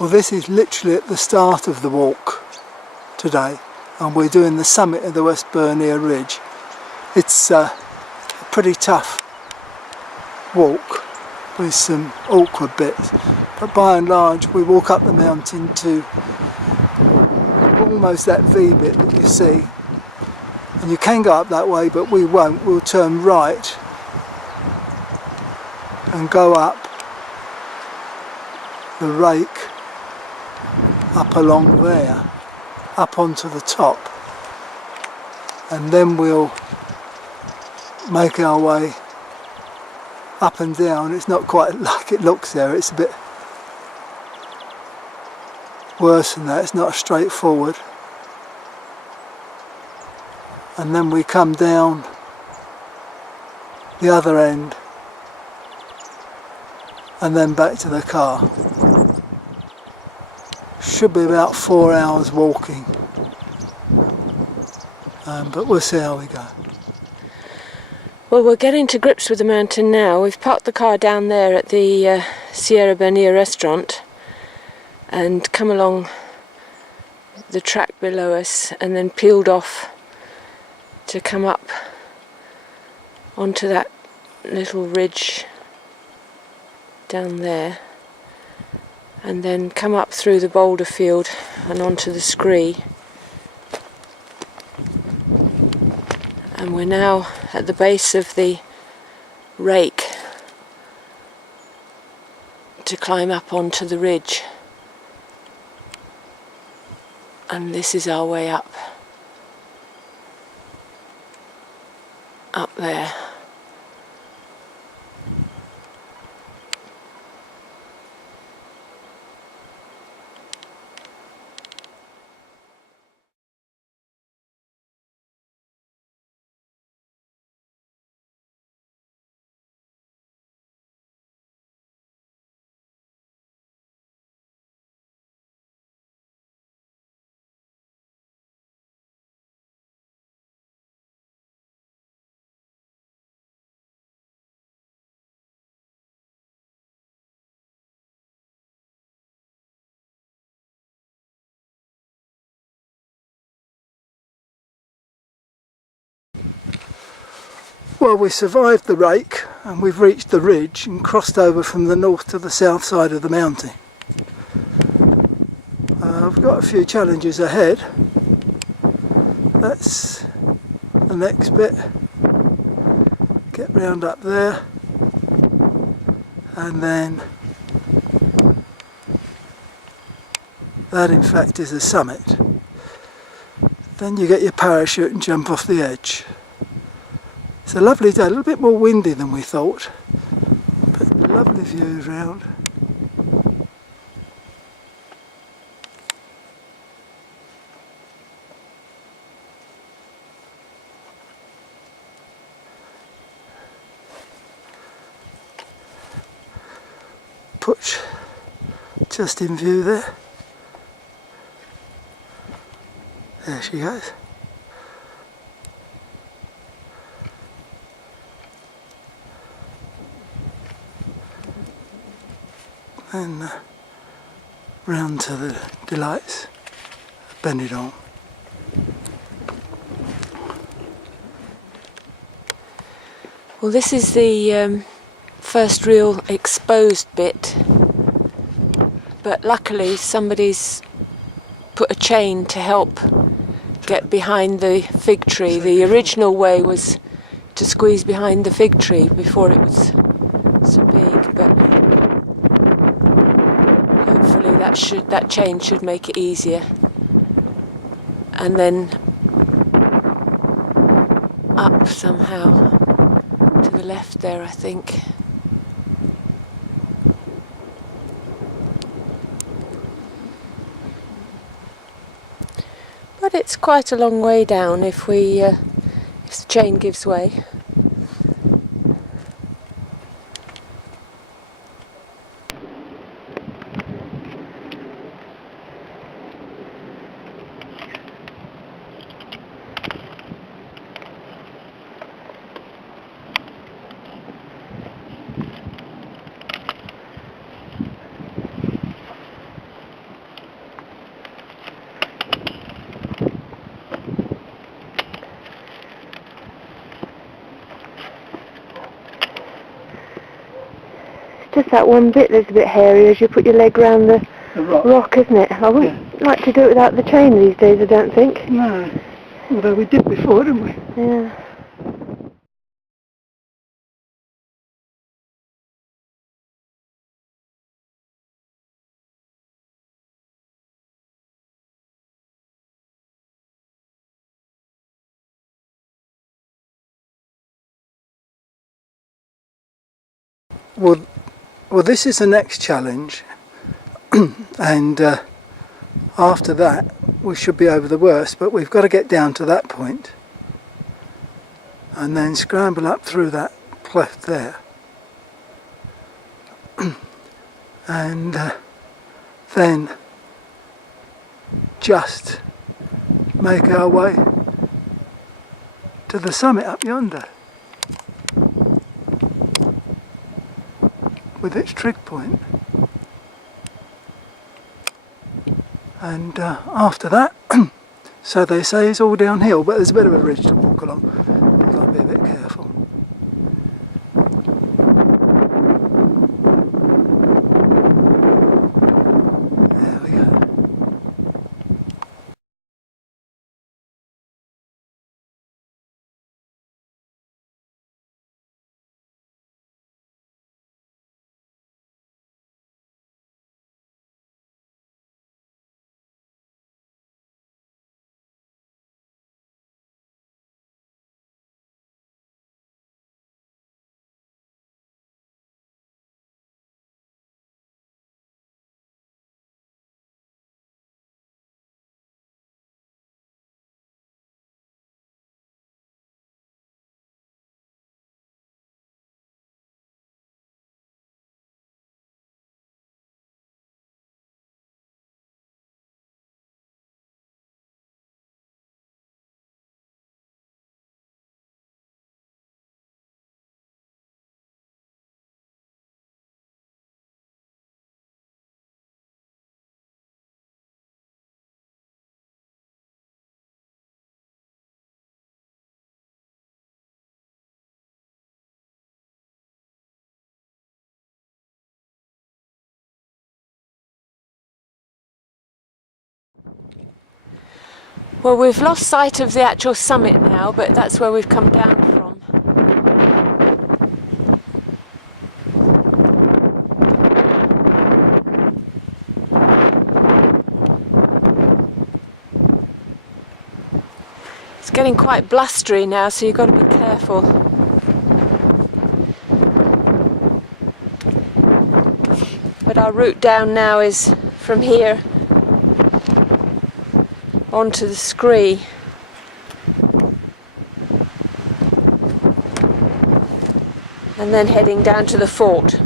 Well, this is literally at the start of the walk today, and we're doing the summit of the West Bernia Ridge. It's a pretty tough walk with some awkward bits, but by and large we walk up the mountain to almost that V bit that you see, and you can go up that way, but we won't. We'll turn right and go up the rake up along there, up onto the top, and then we'll make our way up and down. It's not quite like it looks there, it's a bit worse than that, it's not straightforward. And then we come down the other end and then back to the car. Should be about 4 hours walking, but we'll see how we go. Well, we're getting to grips with the mountain now. We've parked the car down there at the Sierra Bernia restaurant and come along the track below us and then peeled off to come up onto that little ridge down there, and then come up through the boulder field and onto the scree. And we're now at the base of the rake to climb up onto the ridge, and this is our way up there. Well, we survived the rake and we've reached the ridge and crossed over from the north to the south side of the mountain. I've got a few challenges ahead. That's the next bit. Get round up there, and then that in fact is a summit. Then you get your parachute and jump off the edge. It's a lovely day, a little bit more windy than we thought, but lovely views round. Putch just in view there. There she goes. And round to the delights of Benidorm. Well, this is the first real exposed bit, but luckily somebody's put a chain to help get behind the fig tree. The original way was to squeeze behind the fig tree before it was so big, but hopefully that chain should make it easier. And then up somehow to the left there, I think. But it's quite a long way down if the chain gives way. just that one bit that's a bit hairy as you put your leg round the rock. rock, isn't it? I wouldn't like to do it without the chain these days, I don't think. No, although we did before, didn't we? Yeah. Well, this is the next challenge, and after that we should be over the worst, but we've got to get down to that point and then scramble up through that cleft there and then just make our way to the summit up yonder with its trig point. And after that, so they say, it's all downhill, but there's a bit of a ridge to walk along. You've got to be a bit careful. There we go. Well, we've lost sight of the actual summit now, but that's where we've come down from. It's getting quite blustery now, so you've got to be careful. But our route down now is from here onto the scree. And then heading down to the fort.